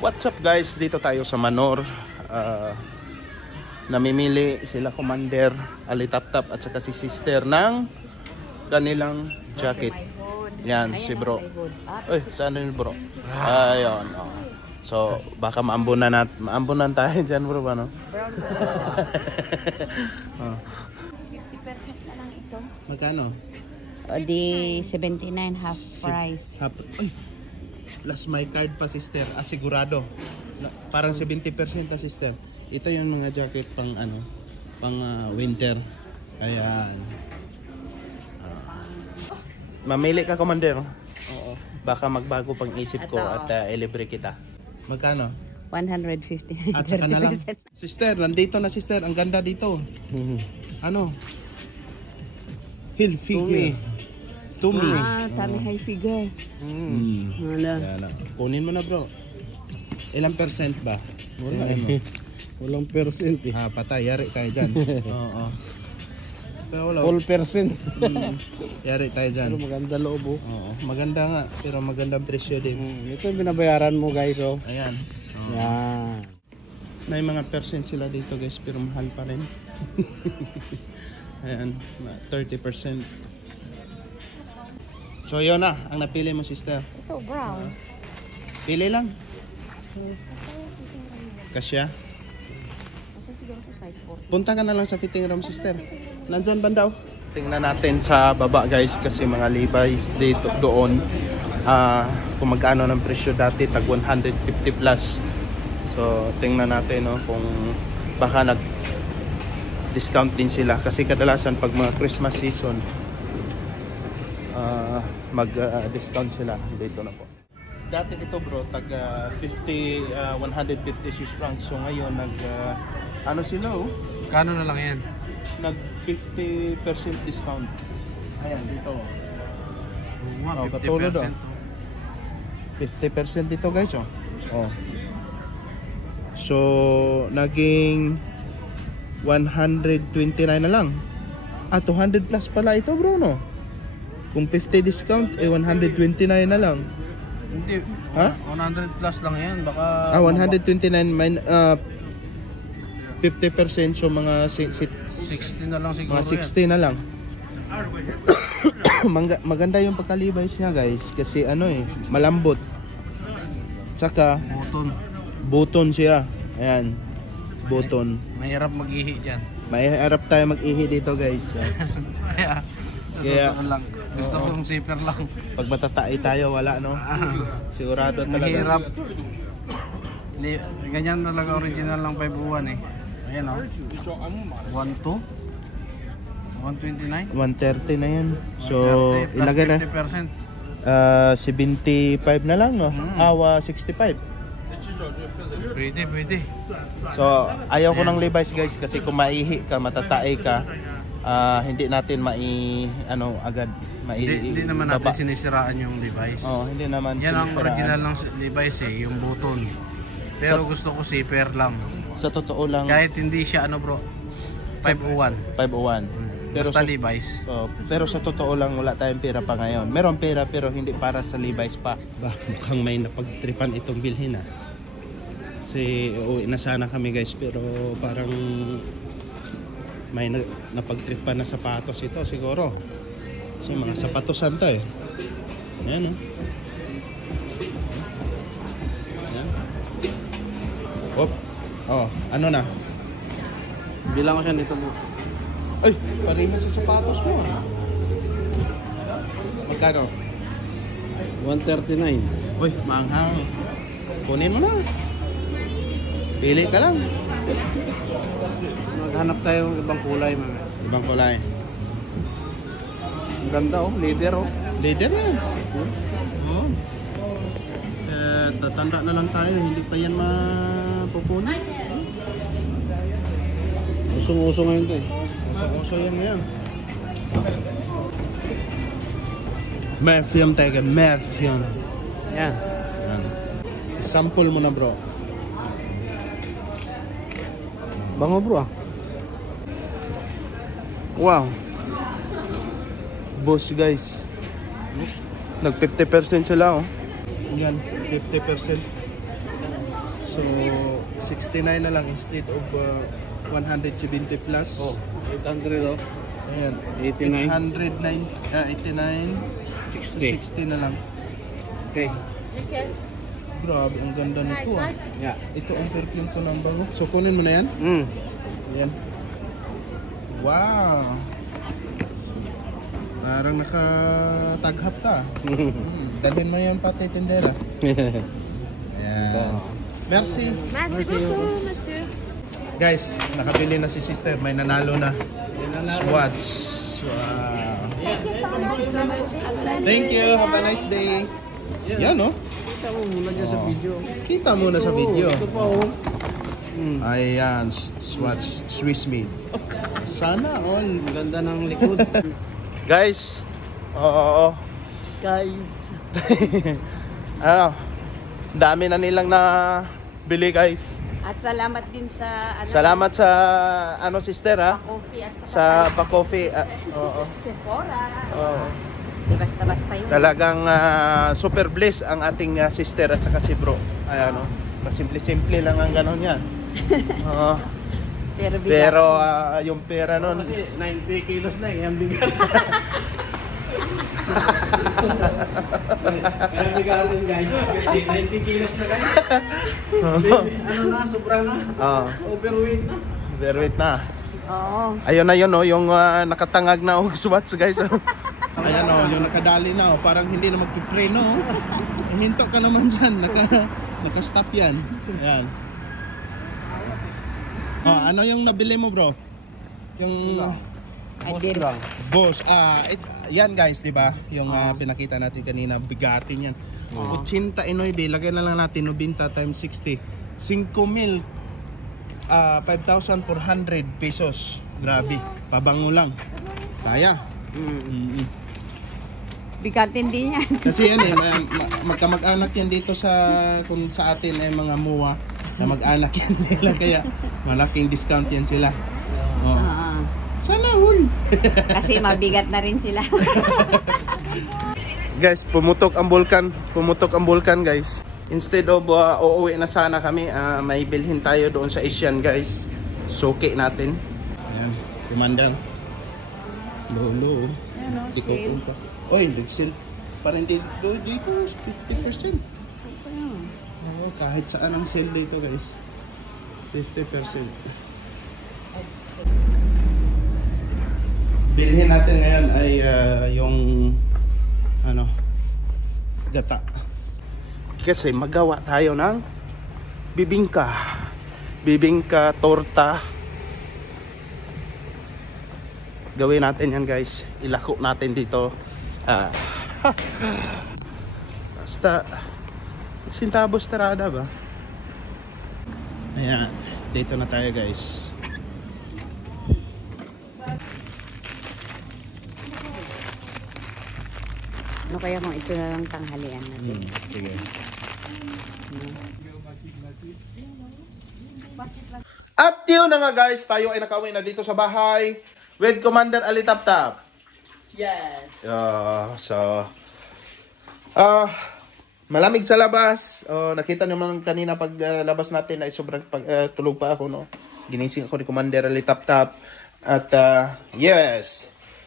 What's up guys, dito tayo sa Manor. Namimili sila Commander, Alitaptap at saka si Sister ng kanilang jacket. Yan, si bro. Uy, saan rin bro? Ayun. Oh. So, baka maambunan tayo dyan bro ba no? Brown. 50% na lang ito. Magkano? O di 79 half price. Uy, plus my card pa sister, asigurado. Parang 70% na sister. Ito yung mga jacket pang pang winter. Ayan. Mamili ka Commander. Oo. Baka magbago pang isip ko at ilibre kita. Magkano? 150. At saka na lang. Sister, nandito na sister. Ang ganda dito. Ano? Hill figure. Tumi. Tami high figure. Wala. Kunin mo na bro. Ilang percent ba? Wala eh. Walang percent eh. Patay. Yari tayo dyan. Oo. Pero wala. All percent. Yari tayo dyan. Pero maganda loob oh. Oo. Maganda nga. Pero magandang presyo din. Ito yung binabayaran mo guys oh. Ayan. Yan. May mga percent sila dito guys. Pero mahal pa rin. Ayan. 30%. So yun na, ang napili mo sister. Ito brown. Pili lang. Kasya. Kasi siguro sa size 40. Punta ka na lang sa fitting room sister. Nandyan bandaw. Tingnan natin sa baba guys kasi mga Levi's dito doon. Kung magkano ng presyo dati tag 150 plus. So tingnan natin no, kung baka nag discount din sila kasi kadalasan pag mga Christmas season mag-discount sila dito na po. Dati ito bro, tag 150 Swiss francs. So ngayon ano sila oh? Kano na lang yan? Nag 50% discount. Ayan dito. Oh, 50%. Katulad oh. 50% dito guys oh. Oh. So naging 129 na lang. 200 plus pala ito bro no? Kung 50 discount, 129 na lang. Hindi. Ha? 100 plus lang yan. Baka 129 50%, so mga 60 na lang siguro. Mga 60 na lang. Maganda yung pagka-Levi's niya guys kasi malambot. Tsaka button siya. Ayan. Button. Mahirap mag-ihi diyan. Mahirap tayo mag-ihi dito guys. Kaya lang. Gusto kong zipper lang. Pag matatay tayo wala no. Sigurado talaga. Mahirap. Ganyan talaga original lang 501 eh. Ayan oh. 12 129 130 na yan. So 130 ilagay na 50%. 75 na lang no. 65. Pwede. So ayaw ko ng Levi's guys kasi kung maihi ka, matatay ka, hindi natin agad hindi naman natin sinisiraan yung Levi's. Hindi naman yan sinisiraan. Ang original ng Levi's yung button. Pero gusto ko zipper lang. Sa totoo lang kahit hindi siya bro 501. Pero basta Levi's. Pero sa totoo lang wala tayong pera pa ngayon. Meron pera pero hindi para sa Levi's pa. Mukhang may napagtripan itong bilhin Kasi uwi na sana kami guys pero parang may napagtripan na sapatos ito siguro. Kasi mga sapatosan to eh. Ayan Ayan. Ano na? Bilang ko siya nito mo. Ay, parehas sa sapatos mo. Magkano? 139. Uy, maanghang. Kunin mo na. Pili ka lang. Maghanap tayo ng ibang kulay mga. Ibang kulay. Ang ganda leather Leather yan. Tatanda na lang tayo, hindi pa yan mapupunin. Usong-uso ngayon to eh. Usong-uso yan ngayon. Merfium tayo, Merfium. Yan. Sample mo na bro. Bango bro Wow. Boss guys. Nag 50% sila Yan, 50%. So 69 na lang instead of 170 plus. Oh, 800 oh. Ayan. 89. 89, 60. 60 na lang. Okay. Grabe, ang ganda nito ah. Yeah. Ito ang perfume ko ng bango. So kunin mo na yan. Ayan. Wow. Parang nakataghap ka. Dalhin mo yan pati tindera. Ayan. Merci. Merci beaucoup, monsieur. Guys, nakabili na si sister. May nanalo na. Swatch. Wow. Thank you. Have a nice day. Yan no? Kita mo muna dyan sa video. Kita muna sa video. Ito pa oh. Ayan. Swatch. Swiss made. Sana all. Ang ganda ng likod. Guys. Oo. Guys. Ano? Dami na nilang na bili guys. At salamat din sa Salamat sa ano sister ha. coffee at Sa pa-coffee. Oo. Sephora. Oo. Basta-basta yun. Talagang super bliss ang ating sister at saka si bro. Ayan o. Simple-simple lang ang ganon yan. Oo. Pero yung pera nun. Kasi 90 kilos na eh. Ang bigat. Kaya bigatin guys. Kasi 90 kilos na guys. Ano na, sobrang na. Overweight na. Overweight na. Oo. Ayun na yun, no, yung nakatangag na swats guys. Ayan o, yung nakadali na, parang hindi na magpipray no. Hinto ka naman dyan, naka-stop yan. Ayan. Ano yung nabili mo bro? Yung boss. Yan guys, di ba? Yung pinakita natin kanina, bigatin yan. 89, lagay na lang natin 90 times 60. 5,000 5,400 pesos. Grabe, pabango lang. Kaya. Bigatin din yan. Kasi yan eh, magkamag-anak yan dito kung sa atin ay mga muwa na mag-anak yan nila. Kaya malaking discount yan sila. Sana all. Kasi mabigat na rin sila. Guys, pumutok ang bulkan guys. Instead of uuwi na sana kami, may bilhin tayo doon sa Asian guys. Suki natin. Ayan, kumandang. Lolo. Di ko punta. Oy, nag-sale. Parang dito 50%. Kahit saan ang sale dito guys. 50%. Bilhin natin ngayon ay yung gata. Kasi magawa tayo ng bibingka torta. Gawin natin yan guys, ilako natin dito. Basta sintabos tarada ba. Ayan, dito na tayo guys. Ano kaya kung ito na lang tanghalian natin? Sige. At yun na nga guys, tayo ay nakauwi na dito sa bahay with Commander Alitaptap. Yes. Malamig sa labas. Nakita nyo naman kanina pag labas natin ay sobrang tulog pa ako, no? Ginising ako ni Commander Alitaptap. At yes,